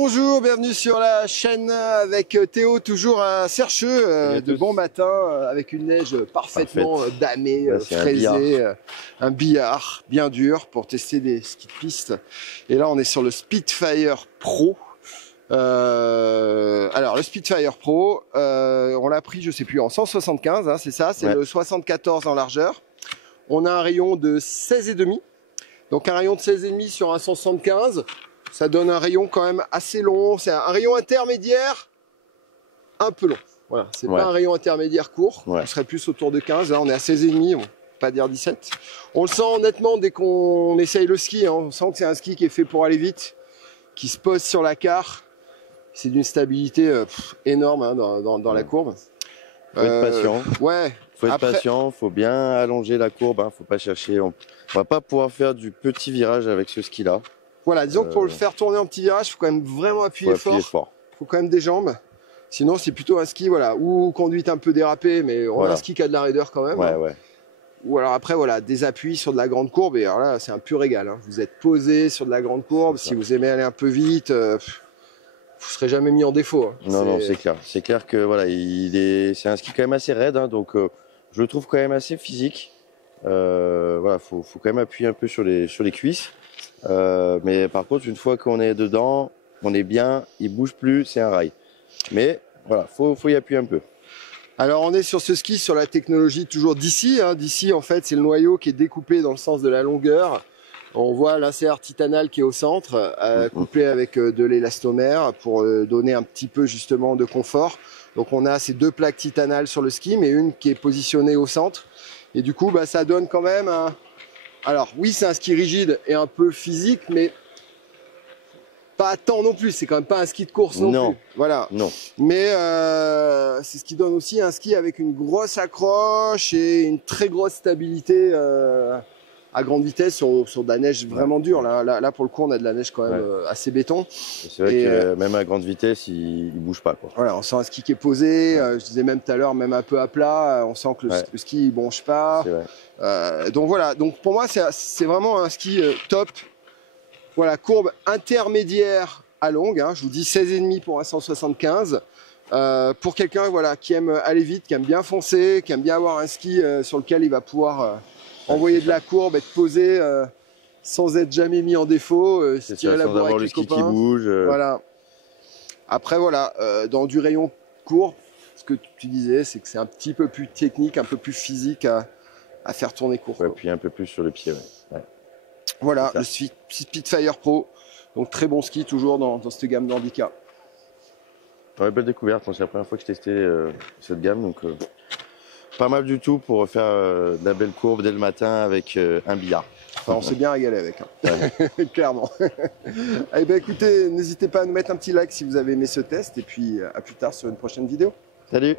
bonjour, bienvenue sur la chaîne avec Théo, toujours à Sercheux, de bon matin, avec une neige parfaitement damée, fraisée, un billard bien dur pour tester des skis de piste. Et là on est sur le Spitfire Pro. Alors le Spitfire Pro, on l'a pris, je sais plus, en 175, hein, c'est ça, c'est le 74 en largeur. On a un rayon de 16,5, donc un rayon de 16,5 sur un 175. Ça donne un rayon quand même assez long. C'est un rayon intermédiaire un peu long. Voilà, c'est pas un rayon intermédiaire court. On serait plus autour de 15. Là, on est à 16,5, on peut pas dire 17. On le sent honnêtement dès qu'on essaye le ski. Hein. On sent que c'est un ski qui est fait pour aller vite, qui se pose sur la carre. C'est d'une stabilité énorme hein, dans la courbe. Faut être patient. Faut être patient, faut bien allonger la courbe. Hein. Faut pas chercher. On va pas pouvoir faire du petit virage avec ce ski-là. Voilà, disons que pour le faire tourner en petit virage, il faut quand même vraiment appuyer fort. Il faut quand même des jambes. Sinon, c'est plutôt un ski, voilà, ou conduite un peu dérapée, mais on a un ski qui a de la raideur quand même. Ou alors après, voilà, des appuis sur de la grande courbe. Et alors là, c'est un pur régal. Hein. Vous êtes posé sur de la grande courbe. Si vous aimez aller un peu vite, vous serez jamais mis en défaut. Hein. Non, c'est clair. C'est clair que voilà, c'est un ski quand même assez raide. Hein, donc, je le trouve quand même assez physique. Voilà, faut quand même appuyer un peu sur les cuisses. Mais par contre, une fois qu'on est dedans, on est bien, il bouge plus, c'est un rail. Mais voilà, faut y appuyer un peu. Alors on est sur ce ski sur la technologie toujours d'ici. Hein. D'ici en fait c'est le noyau qui est découpé dans le sens de la longueur. On voit l'insert titanal qui est au centre, couplé avec de l'élastomère pour donner un petit peu justement de confort. Donc on a ces deux plaques titanales sur le ski, mais une qui est positionnée au centre. Et du coup ça donne quand même un... Alors oui, c'est un ski rigide et un peu physique, mais pas tant non plus. C'est quand même pas un ski de course non plus. Voilà. Non. Mais c'est ce qui donne aussi un ski avec une grosse accroche et une très grosse stabilité à grande vitesse sur de la neige vraiment dure. Là, pour le coup, on a de la neige quand même assez béton. C'est vrai que même à grande vitesse, il bouge pas, quoi. Voilà, on sent un ski qui est posé. Je disais même tout à l'heure, même un peu à plat. On sent que le ski il bronche pas. Donc voilà. Donc pour moi, c'est vraiment un ski top. Voilà, courbe intermédiaire à longue. Hein, je vous dis 16,5 pour un 175. Pour quelqu'un voilà qui aime aller vite, qui aime bien foncer, qui aime bien avoir un ski sur lequel il va pouvoir envoyer de la courbe, être posé sans être jamais mis en défaut, tirer la bourre avec les copains. Qui bouge. Voilà. Après voilà, dans du rayon court, ce que tu disais, c'est que c'est un petit peu plus technique, un peu plus physique à faire tourner court. Ouais, puis un peu plus sur le pied. Voilà, le Spitfire Pro, donc très bon ski toujours dans cette gamme d'handicap. Belle découverte, c'est la première fois que je testais cette gamme, donc pas mal du tout pour faire de la belle courbe dès le matin avec un billard. Enfin, on s'est bien régalé avec, hein. Clairement. Eh bien écoutez, n'hésitez pas à nous mettre un petit like si vous avez aimé ce test, et puis à plus tard sur une prochaine vidéo. Salut!